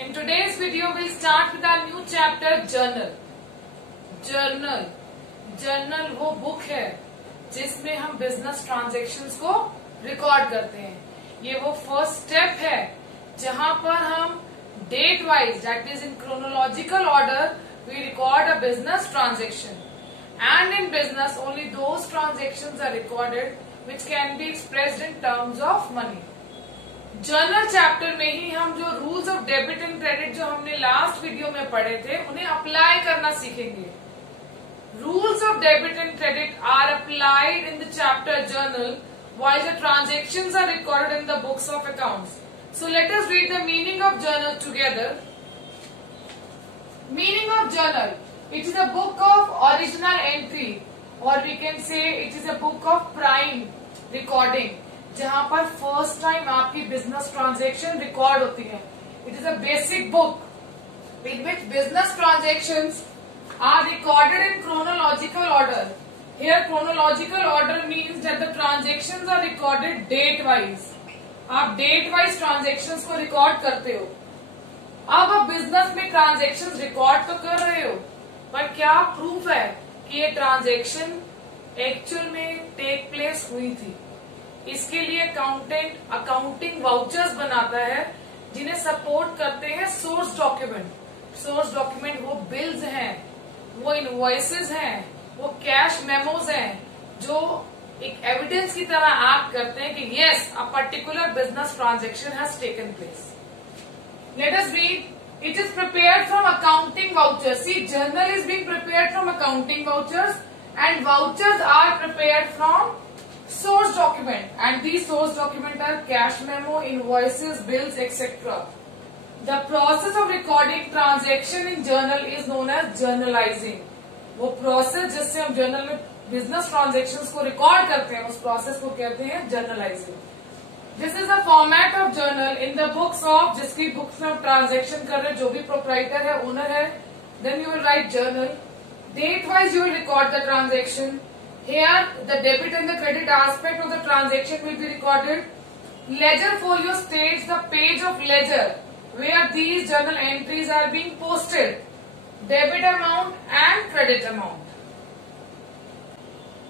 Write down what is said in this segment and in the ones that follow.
In today's video, we'll start with our new chapter, Journal. Journal वो book है जिसमें हम बिजनेस ट्रांजैक्शंस को रिकॉर्ड करते हैं. ये वो फर्स्ट स्टेप है जहां पर हम date wise, that is in chronological order, we record a business transaction. And in business only those transactions are recorded which can be expressed in terms of money. Journal chapter में ही हम जो rules of debit and credit जो हमने last video में पढ़े थे उन्हें अप्लाई करना सीखेंगे. Rules of debit and credit are applied in the chapter journal while the transactions are recorded in the books of accounts. So let us read the meaning of journal together. Meaning of journal. It is a book of original entry or we can say it is a book of prime recording. जहाँ पर first time आपकी business transaction record होती है. It is a basic book in which business transactions are recorded in chronological order. Here chronological order means that the transactions are recorded date wise. आप date wise transactions को record करते हो. अब आप business में transactions record तो कर रहे हो, पर क्या प्रूफ है कि ये ट्रांजेक्शन एक्चुअल में टेक प्लेस हुई थी? इसके लिए अकाउंटेंट अकाउंटिंग वाउचर्स बनाता है जिन्हें सपोर्ट करते हैं सोर्स डॉक्यूमेंट. सोर्स डॉक्यूमेंट वो बिल्स हैं, वो इनवॉइसेस हैं, वो कैश मेमोज हैं जो एक एविडेंस की तरह एक्ट करते हैं कि yes a particular business transaction has taken place. Let us read. It is prepared from accounting vouchers. See, journal is being prepared from accounting vouchers and vouchers are prepared from source document, and these source document are cash memo, invoices, bills, etc. The process of recording transaction in journal is known as journalizing. वो process जिससे हम journal में business transactions को record करते हैं उस process को कहते हैं journalizing. This is the format of journal in the books of, जिसकी books में हम transaction कर रहे हैं, जो भी proprietor है, owner है, then you will write journal. Date wise you will record the transaction. Here the debit and the credit aspect of the transaction will be recorded. Ledger folio states the page of ledger where these journal entries are being posted. Debit amount and credit amount.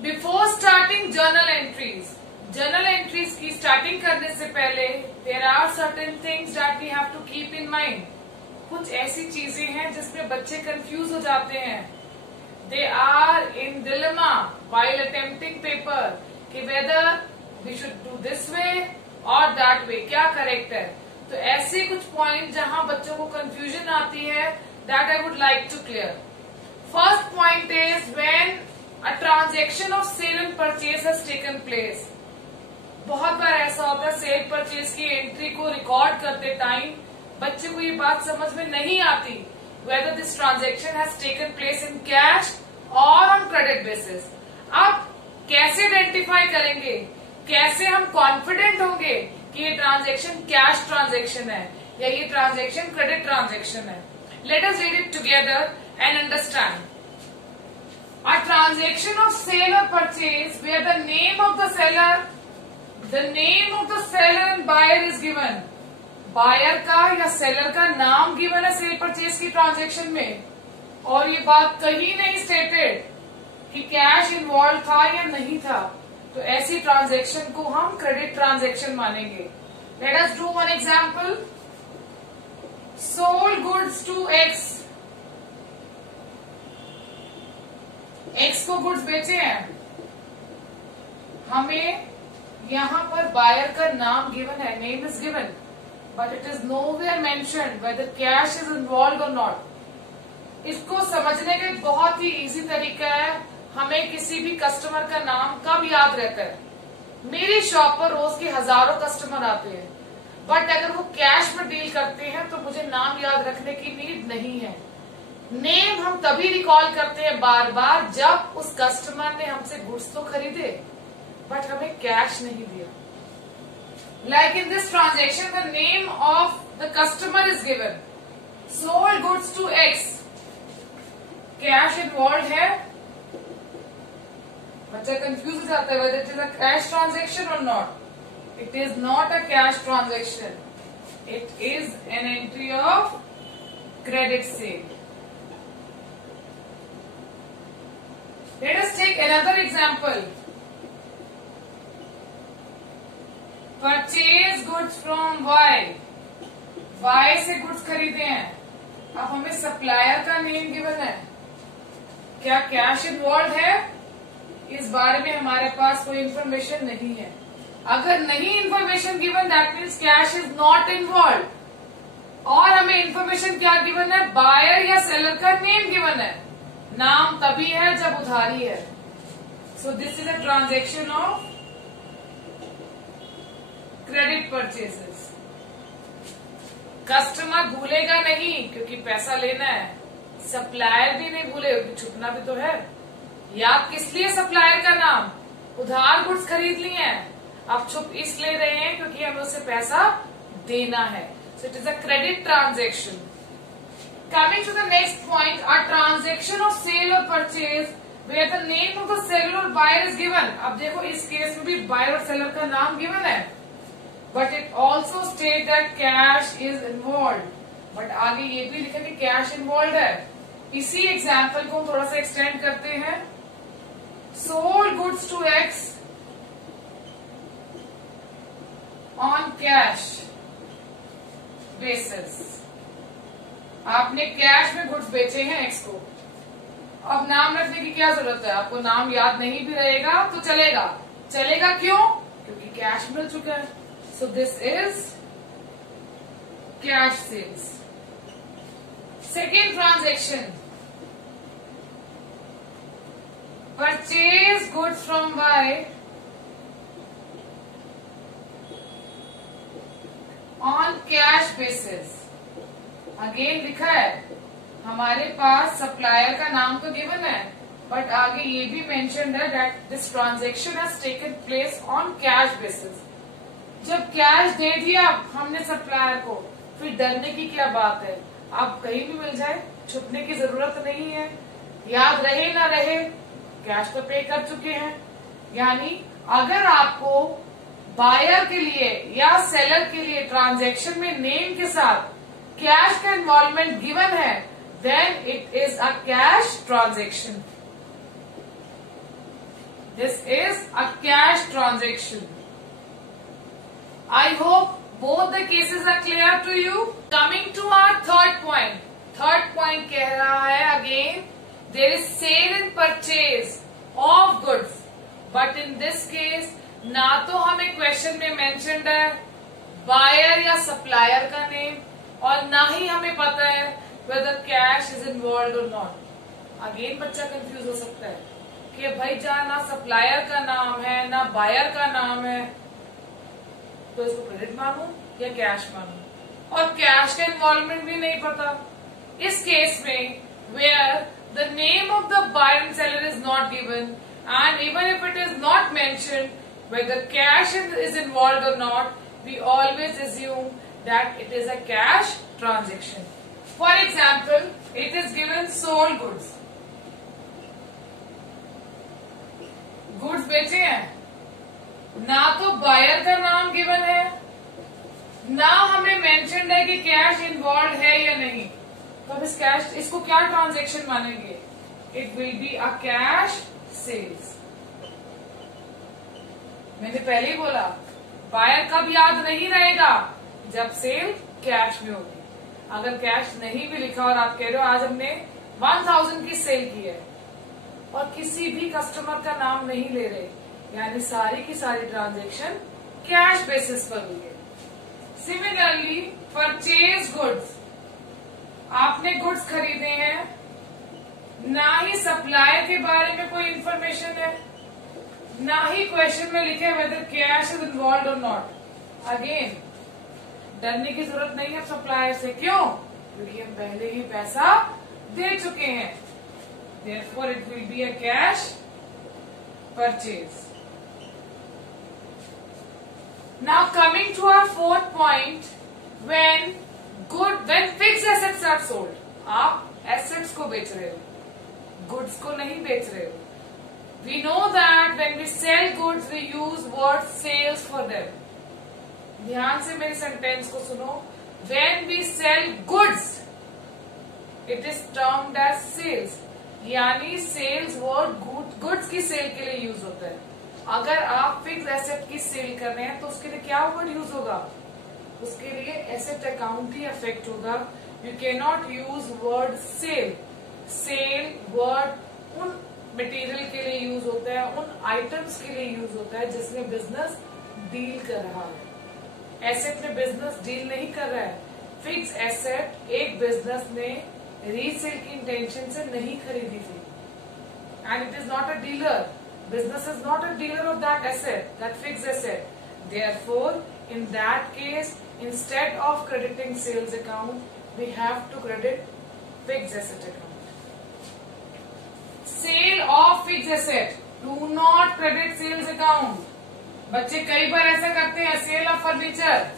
Before starting journal entries की starting करने से पहले there are certain things that we have to keep in mind. कुछ ऐसी चीजें हैं जिसमें बच्चे confuse हो जाते हैं. They are in dilemma while attempting paper कि whether we should do this way or that way, क्या correct है. तो ऐसे कुछ पॉइंट जहां बच्चों को कंफ्यूजन आती है, that I would like to clear. First point is when a transaction of sale and purchase has taken place. बहुत बार ऐसा होता है सेल परचेज की एंट्री को रिकॉर्ड करते टाइम बच्चे को ये बात समझ में नहीं आती whether this transaction has taken place in cash or on credit basis. अब कैसे आइडेंटिफाई करेंगे, कैसे हम कॉन्फिडेंट होंगे कि ये ट्रांजैक्शन कैश ट्रांजैक्शन है या ये ट्रांजैक्शन क्रेडिट ट्रांजैक्शन है? Let us read it together and understand. A transaction of sale और purchase where the name of the seller and buyer is given. Buyer का या सेलर का नाम गिवन है सेल परचेज की ट्रांजैक्शन में, और ये बात कहीं नहीं स्टेटेड कि कैश इन्वॉल्व था या नहीं था, तो ऐसी ट्रांजैक्शन को हम क्रेडिट ट्रांजैक्शन मानेंगे. Let us do one example. Sold goods to X. X को गुड्स बेचे हैं, हमें यहाँ पर बायर का नाम गिवन है, name is given, but it is nowhere mentioned whether cash is involved or not. इसको समझने का एक बहुत ही इजी तरीका है. हमें किसी भी कस्टमर का नाम कब याद रहता है? मेरी शॉप पर रोज के हजारों कस्टमर आते हैं, बट अगर वो कैश में डील करते हैं तो मुझे नाम याद रखने की नीड नहीं है. नेम हम तभी रिकॉल करते हैं बार बार जब उस कस्टमर ने हमसे गुड्स तो खरीदे बट हमें कैश नहीं दिया. Like in this transaction, the name of the customer is given. Sold goods to X. Cash involved है. बच्चा कंफ्यूज हो जाता है whether it is a cash transaction or not. It is not a cash transaction. It is an entry of credit sale. Let us take another example. Purchase goods from Y. Y से goods खरीदे हैं. अब हमें supplier का name given है. क्या cash involve है? इस बारे में हमारे पास कोई इंफॉर्मेशन नहीं है. अगर नहीं information given that means cash is not involve. और हमें इंफॉर्मेशन क्या गिवन है? बायर या सेलर का नेम गिवन है. नाम तभी है जब उधारी है. So this is a transaction of credit purchases. Customer भूलेगा नहीं क्योंकि पैसा लेना है. सप्लायर भी नहीं भूले क्योंकि छुपना भी तो है. याद किस लिए सप्लायर का नाम? उधार गुड्स खरीद लिए हैं, अब छुप इसलिए रहे हैं क्योंकि हमें उसे पैसा देना है. So it is a credit transaction. Coming to the next point, a transaction of sale और purchase where the name of the seller और बायर इज गिवन. अब देखो इस केस में भी बायर और सेलर का नाम गिवन है, but it also state that cash is involve. But आगे ये भी लिखा कि कैश इन्वॉल्व है. इसी एग्जाम्पल को हम थोड़ा सा एक्सटेंड करते हैं. Sold goods to X on cash basis. आपने कैश में गुड्स बेचे हैं एक्स को. अब नाम रखने की क्या जरूरत है? आपको नाम याद नहीं भी रहेगा तो चलेगा. चलेगा क्यों? क्योंकि कैश मिल चुका है. So this is cash sales. Second transaction, purchase goods from Y on cash basis. Again लिखा है हमारे पास सप्लायर का नाम तो गिवन है, बट आगे ये भी मेंशन्ड है that this transaction has taken place on cash basis. जब कैश दे दिया हमने सप्लायर को, फिर डरने की क्या बात है? आप कहीं भी मिल जाए, छुपने की जरूरत नहीं है. याद रहे ना रहे, कैश तो पे कर चुके हैं. यानी अगर आपको बायर के लिए या सेलर के लिए ट्रांजैक्शन में नेम के साथ कैश का इन्वॉल्वमेंट गिवन है, then it is a cash transaction. This is a cash transaction. I hope both the cases are clear to you. Coming to our third point. Third point कह रहा है again, there is sale and purchase of goods. But in this case, ना तो हमें question में mentioned है buyer या supplier का नेम, और ना ही हमें पता है whether cash is involved or not. Again बच्चा कंफ्यूज हो सकता है कि भाई जहाँ ना सप्लायर का नाम है ना बायर का नाम है, तो इसको क्रेडिट मानूं या कैश मानूं? और कैश का इन्वॉल्वमेंट भी नहीं पता. इस केस में where the name of the buyer and seller is not given and even if it is not mentioned whether cash is involved और नॉट, we always assume that it is a cash transaction. For example, it is given sold goods. Goods बेचे हैं, ना तो buyer का नाम given है, ना हमें मेंशन्ड है कि कैश इन्वॉल्व है या नहीं. तो अब इसको क्या ट्रांजैक्शन मानेंगे? It will be a cash sales. मैंने पहले ही बोला बायर कब याद नहीं रहेगा? जब सेल कैश में होगी. अगर कैश नहीं भी लिखा और आप कह रहे हो आज हमने 1000 की सेल की है और किसी भी कस्टमर का नाम नहीं ले रहे, यानी सारी की सारी ट्रांजैक्शन कैश बेसिस पर हुई है. सिमिलरली परचेज गुड्स, आपने गुड्स खरीदे हैं, ना ही सप्लायर के बारे में कोई इंफॉर्मेशन है, ना ही क्वेश्चन में लिखे वेदर कैश इज इन्वॉल्व और नॉट. अगेन डरने की जरूरत नहीं है सप्लायर से. क्यों? क्योंकि हम पहले ही पैसा दे चुके हैं. Therefore it will be a cash purchase. Now coming to our fourth point, when fixed assets are sold, आप assets को बेच रहे हो, goods को नहीं बेच रहे हो. We know that when we sell goods, we use word sales for them. ध्यान से मेरे सेंटेंस को सुनो. When we sell goods, it is termed as sales, यानी सेल्स वर्ड गुड्स की सेल के लिए यूज होता है। अगर आप फिक्स एसेट की सेल कर रहे हैं तो उसके लिए क्या वर्ड यूज होगा? उसके लिए एसेट अकाउंट ही अफेक्ट होगा। You can not use word sale. Sale word उन मटेरियल के लिए यूज होता है, उन आइटम्स के लिए यूज होता है जिसमें बिजनेस डील कर रहा है। एसेट में बिजनेस डील नहीं कर रहा है। फिक्स एसेट एक बिजनेस ने रीसेल की इंटेंशन से नहीं खरीदी थी, and it is not a dealer. Business is not a dealer of that asset, that fixed asset. Therefore, in that case, instead of crediting sales account, we have to credit fixed asset account. Sale of fixed asset. Do not credit sales account. बच्चे कई बार ऐसा करते हैं, sale of furniture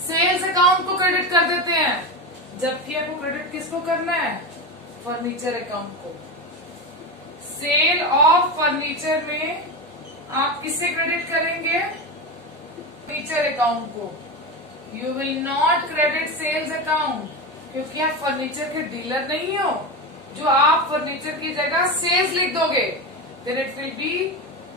sales account को credit कर देते हैं, जबकि आपको क्रेडिट किसको करना है? फर्नीचर अकाउंट को। सेल ऑफ फर्नीचर में आप किससे क्रेडिट करेंगे? फर्नीचर अकाउंट को। You will not credit sales account, क्योंकि आप फर्नीचर के डीलर नहीं हो जो आप फर्नीचर की जगह सेल्स लिख दोगे। Then it will be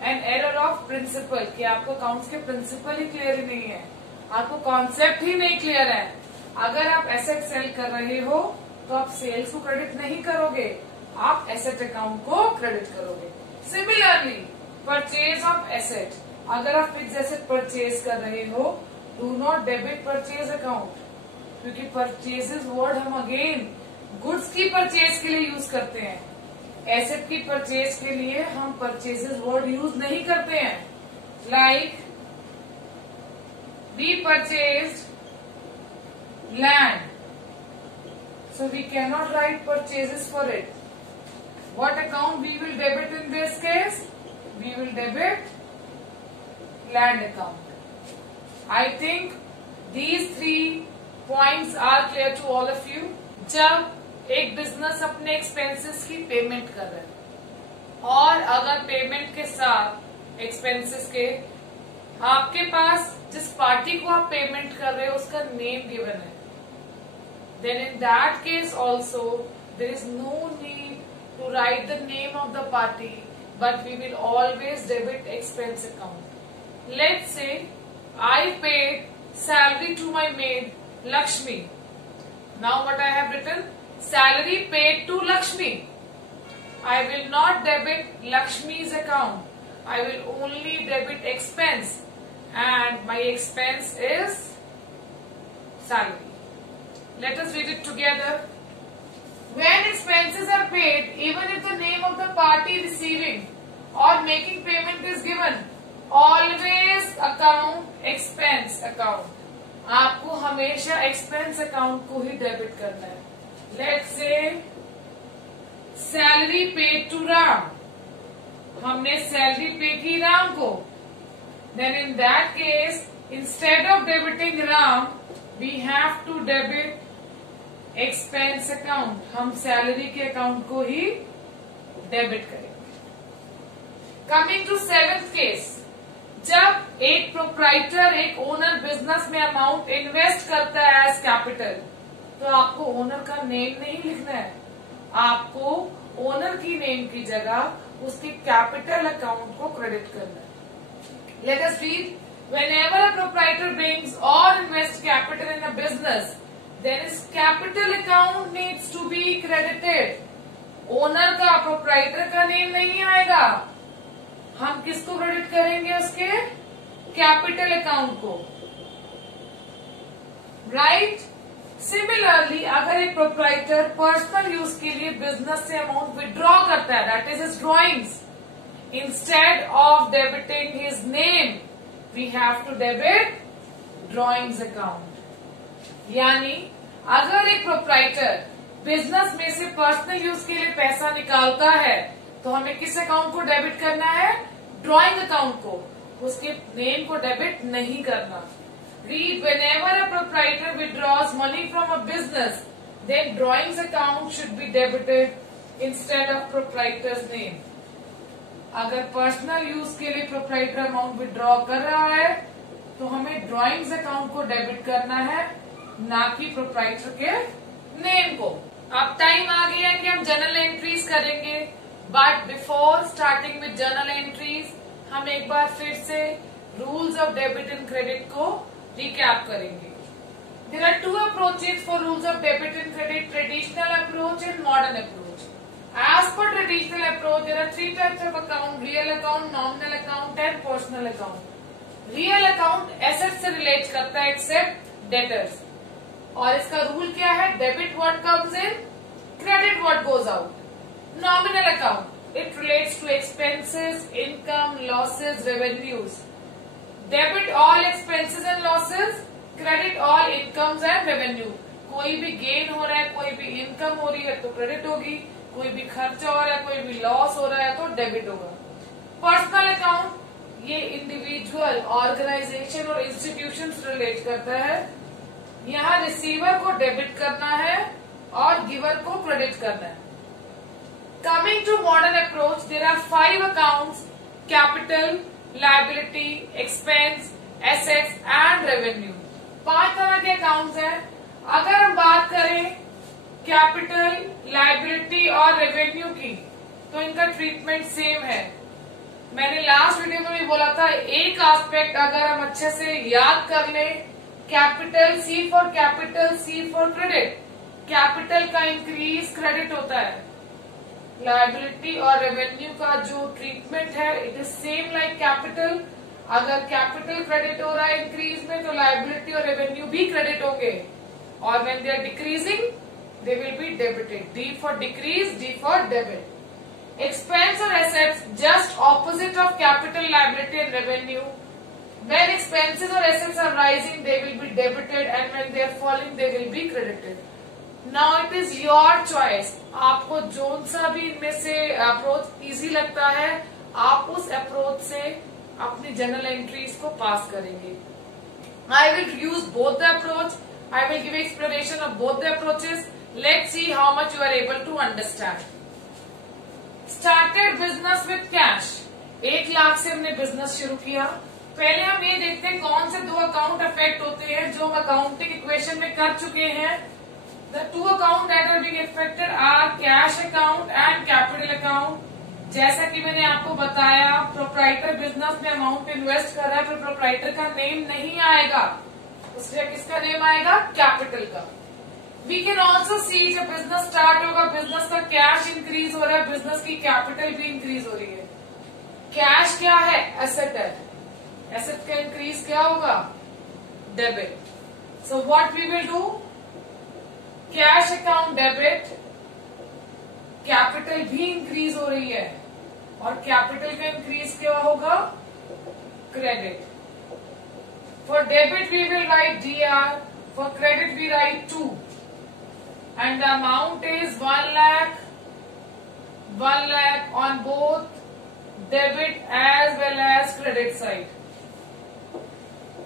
an error of principle, कि आपको अकाउंट्स के प्रिंसिपल ही क्लियर ही नहीं है, आपको कॉन्सेप्ट ही नहीं क्लियर है। अगर आप एसेट सेल कर रहे हो तो आप सेल्स को क्रेडिट नहीं करोगे, आप एसेट अकाउंट को क्रेडिट करोगे। सिमिलरली परचेज ऑफ एसेट, अगर आप फिक्स एसेट परचेज कर रहे हो, do not debit purchase account, क्योंकि परचेजेस वर्ड हम अगेन गुड्स की परचेज के लिए यूज करते हैं। एसेट की परचेज के लिए हम परचेजेस वर्ड यूज नहीं करते हैं। Like we purchase land, so we cannot write purchases for it. What account we will debit in this case? We will debit land account. I think these 3 points are clear to all of you. जब एक business अपने expenses की payment कर रहा है और अगर payment के साथ एक्सपेंसेस के आपके पास जिस पार्टी को आप पेमेंट कर रहे हो उसका नेम गिवन है, then in that case also there is no need to write the name of the party, but we will always debit expense account. Let's say I paid salary to my maid Lakshmi. Now what I have written? Salary paid to Lakshmi. I will not debit Lakshmi's account. I will only debit expense, and my expense is salary. Let us read it together. When expenses are paid, even if the name of the party receiving or making payment is given, always account expense account. आपको हमेशा expense account को ही debit करना है। Let's say salary paid to Ram. हमने salary पे की राम को। Then in that case, instead of debiting Ram, we have to debit expense account, हम सैलरी के अकाउंट को ही डेबिट करेंगे। कमिंग टू 7th केस, जब एक प्रोप्राइटर एक ओनर बिजनेस में अमाउंट इन्वेस्ट करता है एज कैपिटल, तो आपको ओनर का नेम नहीं लिखना है, आपको ओनर की नेम की जगह उसके कैपिटल अकाउंट को क्रेडिट करना है। Let us read, whenever a proprietor brings और invest capital in a business, then his capital account needs to be credited. Owner का प्रोप्राइटर का नेम नहीं आएगा, हम किसको क्रेडिट करेंगे? उसके कैपिटल अकाउंट को, राइट? सिमिलरली अगर एक प्रोप्राइटर पर्सनल यूज के लिए बिजनेस से अमाउंट विड्रॉ करता है, that is his drawings, instead of debiting his name we have to debit drawings account. यानी अगर एक प्रोप्राइटर बिजनेस में से पर्सनल यूज के लिए पैसा निकालता है तो हमें किस अकाउंट को डेबिट करना है? ड्रॉइंग अकाउंट को, उसके नेम को डेबिट नहीं करना। Read, whenever a proprietor withdraws money from a business, then drawings account should be debited instead of proprietor's name. अगर पर्सनल यूज के लिए प्रोप्राइटर अमाउंट विथड्रॉ कर रहा है तो हमें ड्रॉइंग्स अकाउंट को डेबिट करना है, ना कि प्रोप्राइटर के नेम को। अब टाइम हम जर्नल एंट्रीज करेंगे, but before starting with journal entries हम एक बार फिर से rules of debit and credit को रिकैप करेंगे. There are two approaches for rules of debit and credit: traditional approach and modern approach. As per traditional approach, there are three types of account: real account, nominal account and personal account. Real account asset से relate करता है except debtors. और इसका rule क्या है? Debit what comes in, credit what goes out. Nominal account, it relates to expenses, income, losses, revenues. Debit all expenses and losses, credit all incomes and revenue. कोई भी gain हो रहा है, कोई भी इनकम हो रही है तो क्रेडिट होगी, कोई भी खर्चा हो रहा है, कोई भी लॉस हो रहा है तो डेबिट होगा. पर्सनल अकाउंट ये इंडिविजुअल, ऑर्गेनाइजेशन और इंस्टीट्यूशन से रिलेट करता है. यहाँ रिसीवर को डेबिट करना है और गिवर को क्रेडिट करना है. Coming to modern approach, there are 5 accounts: capital, liability, expense, assets and revenue. 5 तरह के अकाउंट्स हैं. अगर हम बात करें कैपिटल, लायबिलिटी और रेवेन्यू की, तो इनका ट्रीटमेंट सेम है. मैंने लास्ट वीडियो में भी बोला था, एक एस्पेक्ट अगर हम अच्छे से याद कर लें, capital, C for capital, C for credit. Capital का इंक्रीज क्रेडिट होता है. लायबिलिटी और रेवेन्यू का जो ट्रीटमेंट है it is same like capital. अगर कैपिटल क्रेडिट हो रहा है इंक्रीज में, तो लायबिलिटी और रेवेन्यू भी क्रेडिट होंगे. और when they are decreasing they will be debited. D for decrease, D for debit. Expense और assets just opposite of capital, liability and revenue. When expenses और assets are rising they will be debited and when they are falling they will be credited. Now it is your choice. आपको जोन सा भी इनमें से approach easy लगता है, आप उस अप्रोच से अपनी जर्नल एंट्रीज को पास करेंगे. I will use both the approach. I will give explanation of both the approaches. Let's see how much you are able to understand. Started business with cash. 1 lakh से हमने business शुरू किया. पहले हम ये देखते हैं कौन से 2 अकाउंट अफेक्ट होते हैं जो हम अकाउंटिंग इक्वेशन में कर चुके हैं. The 2 account that are being affected are cash account and capital account. जैसा कि मैंने आपको बताया, प्रोप्राइटर बिजनेस में अमाउंट इन्वेस्ट कर रहा है, फिर प्रोप्राइटर का नेम नहीं आएगा, उससे किसका नेम आएगा? कैपिटल का. वी कैन ऑल्सो सी जब बिजनेस स्टार्ट होगा, बिजनेस का कैश इंक्रीज हो रहा है, बिजनेस की कैपिटल भी इंक्रीज हो रही है. कैश क्या है? एसेट है. एसेट का इंक्रीज क्या होगा? Debit. So what we will do? Cash account debit, capital भी इंक्रीज हो रही है और कैपिटल का इंक्रीज क्या होगा? Credit. For debit we will write DR, for credit we write 2 and the amount is 1 lakh. 1 lakh on both debit as well as credit side.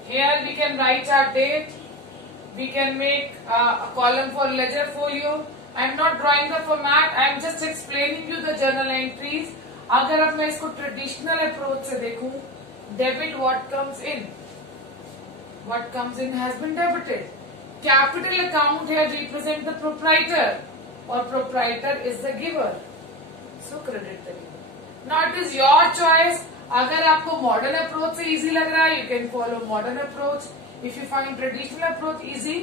Here we can write our date. We can make a column for ledger folio. I'm not drawing the format. I'm just explaining you the journal entries. अगर अब मैं इसको traditional approach से देखूं, debit what comes in, what comes in has been debited. Capital account है represent the proprietor और proprietor is the giver, so credit the giver. Now it is your choice. अगर आपको मॉडर्न अप्रोच से easy लग रहा है, you can follow modern approach. If you find traditional approach easy,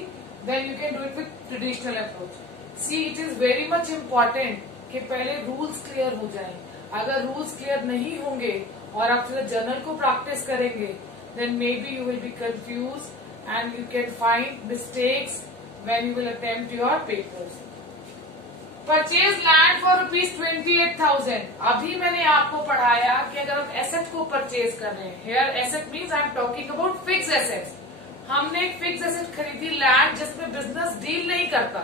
then you can do it with traditional approach. See it is very much important कि पहले rules clear हो जाएं. अगर रूल्स क्लियर नहीं होंगे और आप जर्नल को प्रैक्टिस करेंगे, then maybe you will be confuse and you can find mistakes when you will attempt your papers. Purchase land for ₹28,000. अभी मैंने आपको पढ़ाया कि अगर आप एसेट को परचेज कर रहे हैं, here asset means I am talking about fix assets. हमने एक फिक्स एसेट खरीदी, लैंड, जिसमें बिजनेस डील नहीं करता,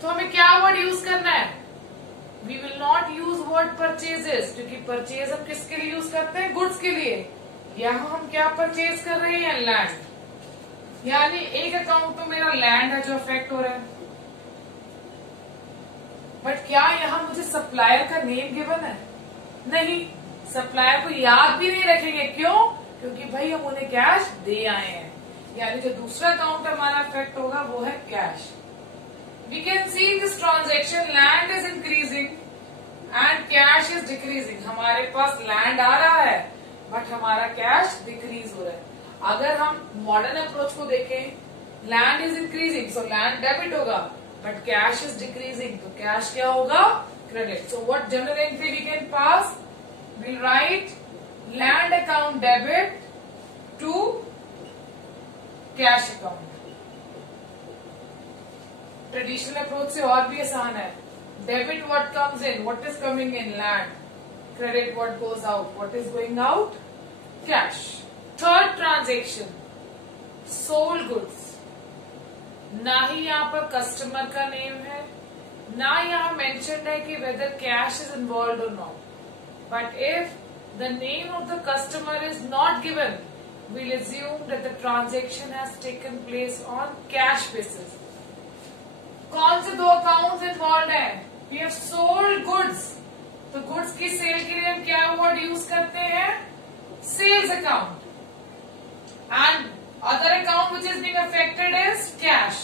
तो हमें क्या वर्ड यूज करना है? We will not use word purchases, क्योंकि परचेज हम किसके लिए यूज करते हैं? गुड्स के लिए. यहाँ हम क्या परचेज कर रहे हैं? लैंड. यानी एक अकाउंट तो मेरा लैंड है जो अफेक्ट हो रहा है, बट क्या यहाँ मुझे सप्लायर का नेम गिवन है? नहीं. सप्लायर को याद भी नहीं रखेंगे. क्यों? क्योंकि भाई हम उन्हें कैश दे आए हैं. यानी जो दूसरा अकाउंट हमारा अफेक्ट होगा वो है cash. We can see in this transaction land and cash is decreasing, हमारे पास लैंड आ रहा है बट हमारा कैश डिक्रीज हो रहा है। अगर हम मॉडर्न अप्रोच को देखें, land is increasing so land debit होगा, बट कैश इज डिक्रीजिंग तो कैश क्या होगा, credit. So what general entry we can pass, we write land account debit to cash account. Traditional approach से और भी आसान है, debit what comes in, what is coming in, land, credit what goes out, what is going out, cash. Third transaction, sold goods. ना ही यहाँ पर customer का नेम है, ना यहाँ मेंशन्ड है कि वेदर कैश इज इन्वॉल्व और not, but if the name of the customer is not given, we'll assume that the transaction has taken place on cash basis. कौन से दो अकाउंट्स इन्वॉल्व हैं? We have sold goods. तो goods की sale के लिए हम क्या वर्ड यूज करते हैं? Sales account. And other account which is being affected is cash.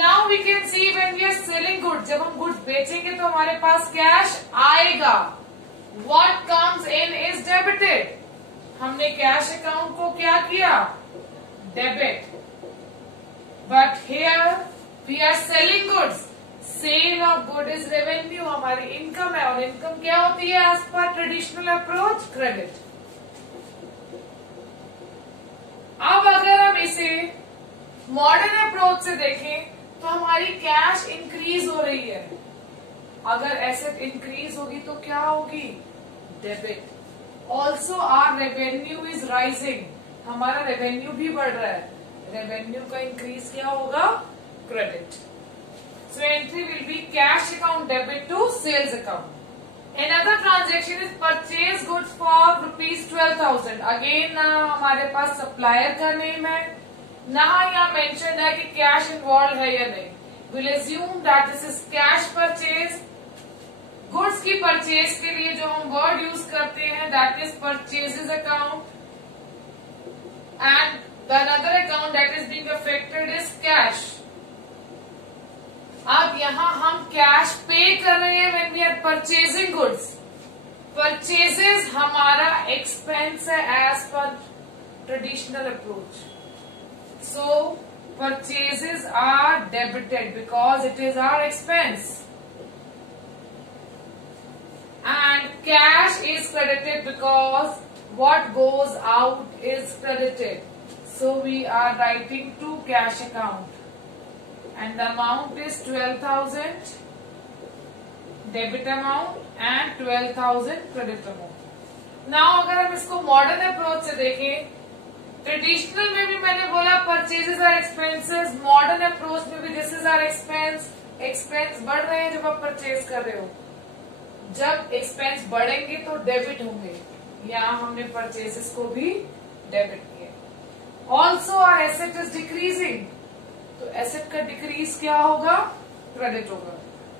Now we can see when we are selling goods, जब हम गुड्स बेचेंगे तो हमारे पास कैश आएगा. What comes in is debited. हमने कैश अकाउंट को क्या किया? Debit. But here we are selling goods. Sale of good is revenue, हमारी इनकम है, और इनकम क्या होती है as per traditional approach? Credit. अब अगर हम इसे मॉडर्न अप्रोच से देखें तो हमारी कैश इंक्रीज हो रही है. अगर एसेट इंक्रीज होगी तो क्या होगी? Debit. Also our revenue is rising, हमारा रेवेन्यू भी बढ़ रहा है. रेवेन्यू का इंक्रीज क्या होगा? Credit. So entry will be cash account debit to sales account. Another transaction is purchase goods for ₹12,000. Again ना हमारे पास सप्लायर का नेम है, ना यहाँ मेंशन है कि कैश इन्वॉल्व है या नहीं. We'll assume that this is cash purchase. Goods की परचेज के लिए जो हम वर्ड यूज करते हैं that is purchases account, and the another account that is being affected is cash. अब यहाँ हम कैश पे कर रहे हैं when we are purchasing goods. Purchases हमारा एक्सपेंस है as per traditional approach. So purchases are debited because it is our expense. And cash is credited because what goes out is credited. So we are writing to cash account. And the amount is 12,000 debit amount and 12,000 credit amount. Now अगर हम इसको modern approach से देखें, traditional में भी मैंने बोला purchases are expenses, modern approach में भी this is our expense. Expense बढ़ रहे हैं जब आप परचेज कर रहे हो. जब एक्सपेंस बढ़ेंगे तो डेबिट होंगे. यहाँ हमने परचेजेस को भी डेबिट किया. Also our asset is decreasing, तो एसेट का डिक्रीज क्या होगा? क्रेडिट होगा.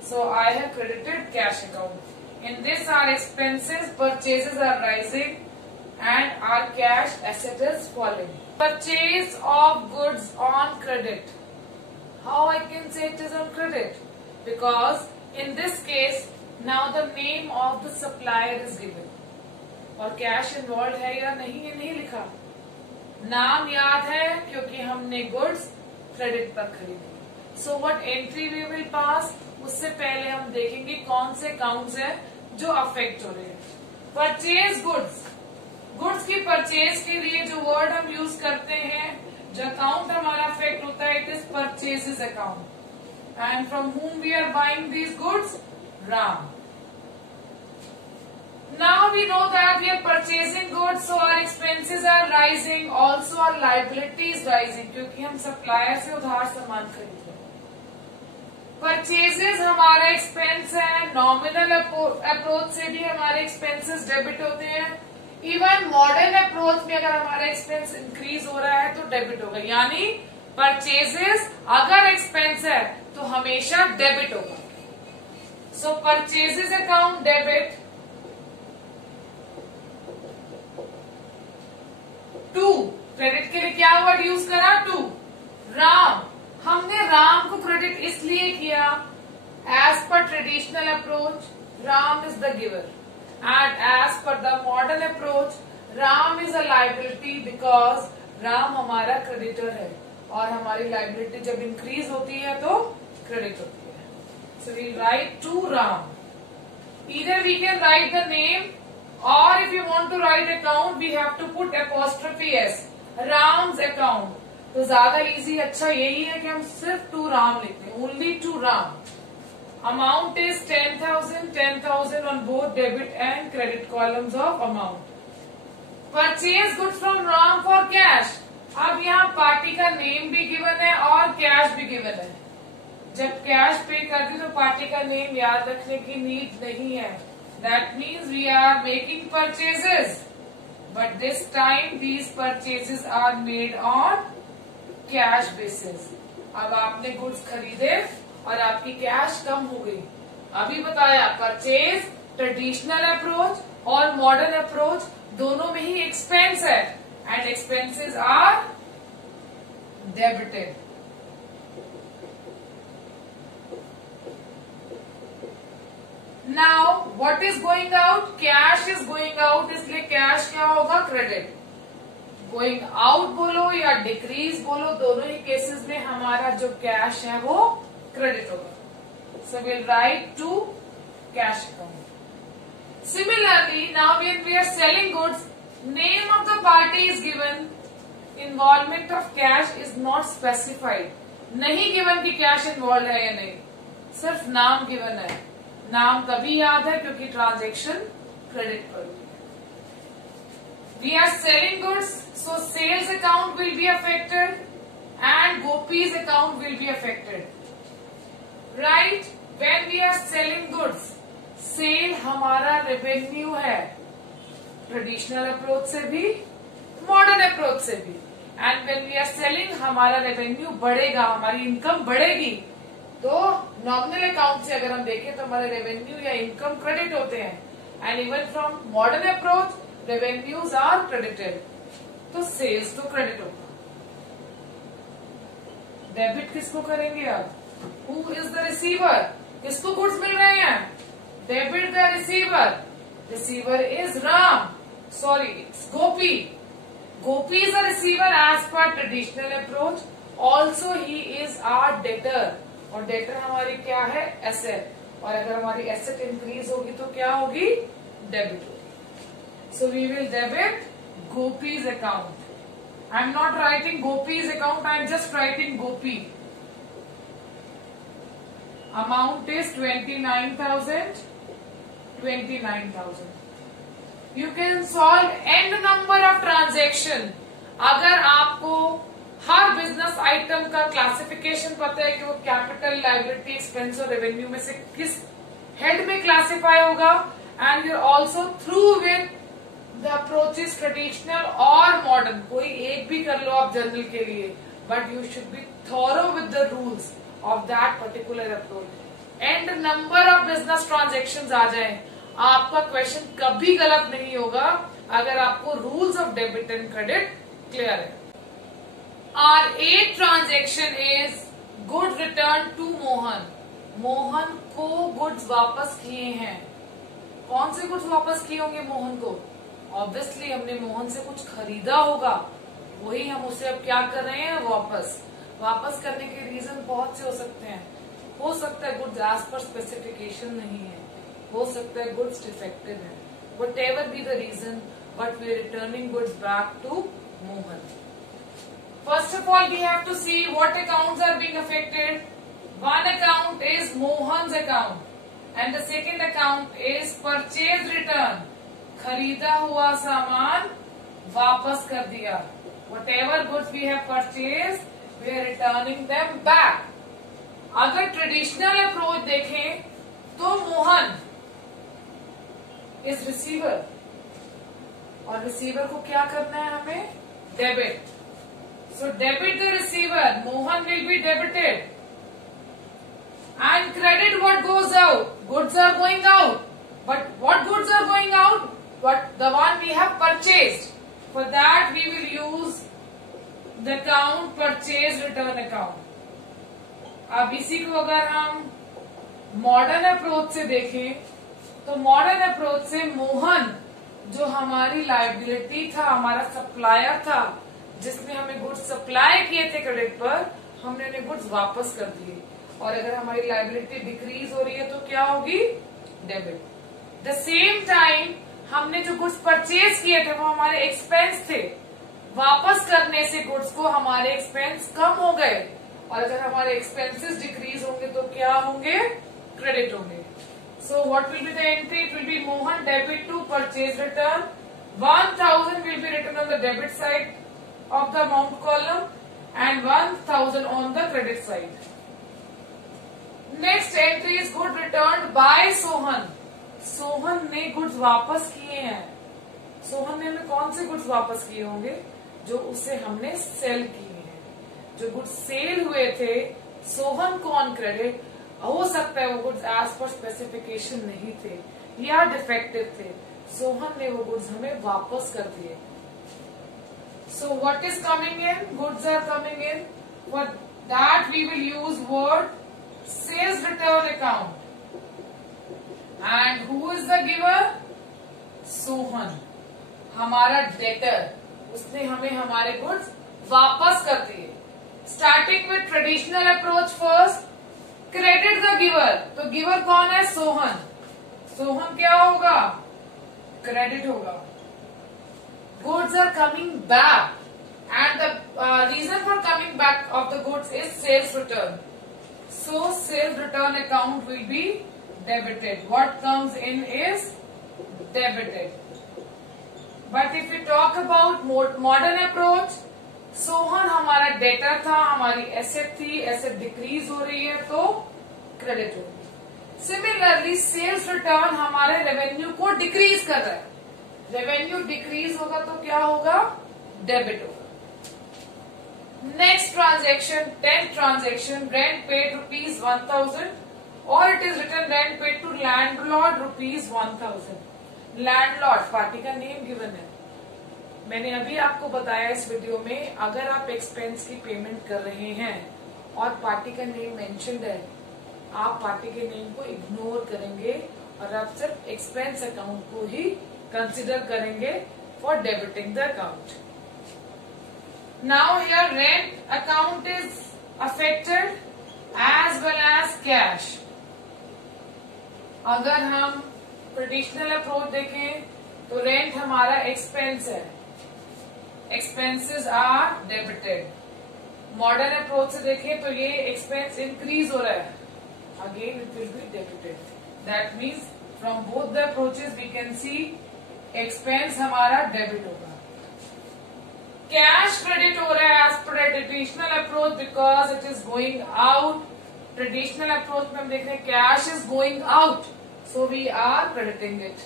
So I have credited cash account. In this our expenses, purchases are rising and our cash asset is falling. Purchase of goods on credit. How I can say it is on credit? Because in this case now the name of the supplier is given, और cash involve है या नहीं ये नहीं लिखा. नाम याद है क्योंकि हमने गुड्स क्रेडिट पर खरीदी. So what entry we will pass, उससे पहले हम देखेंगे कौन से अकाउंट्स हैं जो अफेक्ट हो रहे हैं. Purchase goods. गुड्स की परचेज के लिए जो वर्ड हम यूज करते हैं, जो अकाउंट हमारा अफेक्ट होता है, it is purchases account. And from whom we are buying these goods? Ram. Now we know that we are purchasing goods, so our expenses are rising, also our liabilities rising, क्योंकि हम supplier से उधार सामान खरीद रहे हैं. Purchases हमारा expense है. नॉमिनल अप्रोच से भी हमारे एक्सपेंसेस डेबिट होते हैं. इवन मॉडर्न अप्रोच में अगर हमारा एक्सपेंस इंक्रीज हो रहा है तो डेबिट होगा. यानी परचेजेस अगर एक्सपेंस है तो हमेशा डेबिट होगा. So purchases account debit to credit के लिए क्या वर्ड यूज करा? टू. राम. हमने राम को क्रेडिट इसलिए किया As per traditional approach, Ram is the giver, and as per the modern approach, Ram is a liability because Ram हमारा creditor है और हमारी liability जब increase होती है तो credit होती है. So we write to Ram. Either we can write the name, or if you want to write account, we have to put apostrophe s. Ram's account. तो ज्यादा इजी अच्छा यही है कि हम सिर्फ टू राम लिखते हैं, only to Ram. Amount is 10,000, 10,000 on both debit and credit columns of amount. Purchase goods from Ram for cash. अब यहाँ पार्टी का नेम भी गिवन है और कैश भी गिवन है. जब कैश पे करती तो पार्टी का नेम याद रखने की नीड नहीं है. That means we are making purchases, but this time these purchases are made on cash basis. अब आपने गुड्स खरीदे और आपकी कैश कम हो गई. अभी बताया परचेज ट्रेडिशनल अप्रोच और मॉडर्न अप्रोच दोनों में ही एक्सपेंस है and expenses are debited. Now what is going out? Cash is going out, इसलिए कैश क्या होगा? क्रेडिट. गोइंग आउट बोलो या डिक्रीज बोलो, दोनों ही केसेस में हमारा जो कैश है वो क्रेडिट होगा. So we'll write to cash account. Similarly, now when we are selling goods, name of the party is given. Involvement of cash is not specified. नहीं given कि cash involved है या नहीं, सिर्फ नाम given है. नाम तभी याद है क्योंकि ट्रांजेक्शन क्रेडिट पर हुई है. We are selling goods, so sales account will be affected and Gopi's account will be affected. Right? When we are selling goods, sale हमारा रेवेन्यू है, ट्रेडिशनल अप्रोच से भी मॉडर्न अप्रोच से भी. And when we are selling हमारा revenue बढ़ेगा, हमारी income बढ़ेगी. तो नॉमिनल अकाउंट से अगर हम देखें तो हमारे रेवेन्यू या इनकम क्रेडिट होते हैं. And even from modern approach revenues are credited. तो सेल्स तो क्रेडिट होगा. डेबिट किसको करेंगे आप? Who is the receiver? किसको गुड्स मिल रहे हैं? Debit the receiver. Receiver is Ram. Sorry, it's Gopi. Gopi is a receiver as per traditional approach. Also he is our debtor. और debtor हमारी क्या है? Asset. और अगर हमारी asset increase होगी तो क्या होगी? Debit होगी. So we will debit Gopi's account. I am not writing Gopi's account. I am just writing Gopi. Amount is 29,000. 29,000. You can solve n number of transaction. अगर आपको हर बिजनेस आइटम का classification पता है कि वो कैपिटल, लायबिलिटी, एक्सपेंस और revenue में से किस हेड में क्लासिफाई होगा, and you also through with the approaches traditional और मॉडर्न. कोई एक भी कर लो आप जनरल के लिए, but you should be thorough with the rules of that particular approach. And number of business transactions आ जाए, आपका क्वेश्चन कभी गलत नहीं होगा अगर आपको rules of debit and credit clear है. Our a transaction is good return to Mohan. Mohan को गुड्स वापस किए हैं. कौन से गुड्स वापस किए होंगे मोहन को? ऑब्वियसली हमने मोहन से कुछ खरीदा होगा, वही हम उसे अब क्या कर रहे हैं? वापस करने के रीजन बहुत से हो सकते हैं. हो सकता है गुड्स एज पर स्पेसिफिकेशन नहीं है, हो सकता है गुड्स डिफेक्टिव है. Whatever be the reason, but we are returning goods back to Mohan. First of all we have to see what accounts are being affected. One account is Mohan's account and the second account is purchase return. खरीदा हुआ सामान वापस कर दिया. Whatever goods we have purchase we are returning them back. अगर traditional approach देखें तो Mohan is receiver, और रिसीवर को क्या करना है हमें? Debit. So debit the receiver, Mohan will be debited. And credit what goes out? Goods are going out, but what goods are going out? What the one we have purchased. For that we will use the account purchase return account. अब इसी को अगर हम modern approach से देखें तो modern approach से मोहन जो हमारी लायबिलिटी था, हमारा सप्लायर था, जिसने हमें गुड्स सप्लाई किए थे क्रेडिट पर, हमने उन्हें गुड्स वापस कर दिए। और अगर हमारी लायबिलिटी डिक्रीज हो रही है तो क्या होगी? डेबिट। द सेम टाइम हमने जो गुड्स परचेज किए थे वो हमारे एक्सपेंस थे, वापस करने से गुड्स को हमारे एक्सपेंस कम हो गए, और अगर हमारे एक्सपेंसेस डिक्रीज होंगे तो क्या होंगे? क्रेडिट होंगे। So what will be the entry? It will be Mohan debit to purchase return, 1000 will be written on the debit side of the amount column and 1000 on the credit side. Next entry is good returned by Sohan. Sohan ने goods वापस किए हैं। सोहन ने हमें कौन से goods वापस किए होंगे? जो उसे हमने सेल किए हैं। जो गुड्स सेल हुए थे सोहन को ऑन क्रेडिट, हो सकता है वो गुड्स एज पर स्पेसिफिकेशन नहीं थे या डिफेक्टिव थे, सोहन ने वो गुड्स हमें वापस कर दिए। So what is coming in? Goods are coming in. For that we will use word sales return account. And who is the giver? Sohan, हमारा डेटर, उसने हमें हमारे गुड्स वापस कर दिए। Starting with traditional approach first, credit the giver. तो giver कौन है? सोहन। सोहन क्या होगा? क्रेडिट होगा। Goods are coming back and the reason for coming back of the goods is sales return. So sales return account will be debited. What comes in is debited. But if you talk about modern approach, Sohan हमारा debtor था, हमारी asset थी, asset decrease हो रही है तो credit होगी। Similarly sales return हमारे रेवेन्यू को डिक्रीज कर रहा है, रेवेन्यू डिक्रीज होगा तो क्या होगा? डेबिट होगा। Next transaction, 10th transaction, rent paid ₹1000 और it is written rent paid to landlord ₹1000। Landlord party का नेम गिवन है। मैंने अभी आपको बताया इस वीडियो में, अगर आप एक्सपेंस की पेमेंट कर रहे हैं और पार्टी का नेम मेंशन्ड है, आप पार्टी के नेम को इग्नोर करेंगे और आप सिर्फ एक्सपेंस अकाउंट को ही कंसिडर करेंगे for debiting the account. Now here rent account is affected as well as cash. अगर हम ट्रेडिशनल अप्रोच देखें तो रेंट हमारा एक्सपेंस है, expenses are debited. Modern approach से देखें तो ये एक्सपेंस इंक्रीज हो रहा है, again it will be debited. That means from both the approaches we can see expense हमारा डेबिट होगा। कैश क्रेडिट हो रहा है as per traditional approach because it is going out. Traditional approach में हम देख रहे हैं cash is going out, so we are crediting it.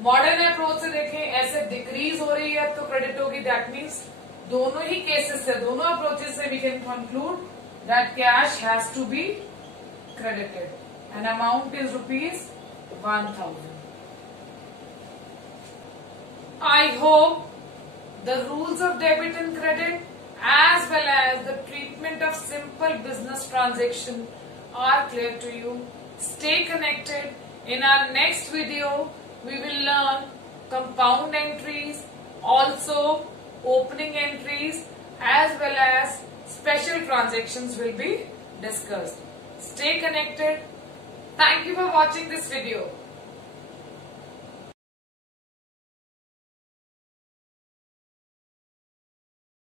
Modern approach से देखें एसेट डिक्रीज हो रही है तो क्रेडिट होगी। दैट मीन्स दोनों ही केसेस से, दोनों अप्रोचेस से we can conclude that cash has to be credited and amount is ₹1000. I hope the rules of debit and credit as well as the treatment of simple business transaction are clear to you. Stay connected. In our next video we will learn compound entries, also opening entries as well as special transactions will be discussed. Stay connected. Thank you for watching this video.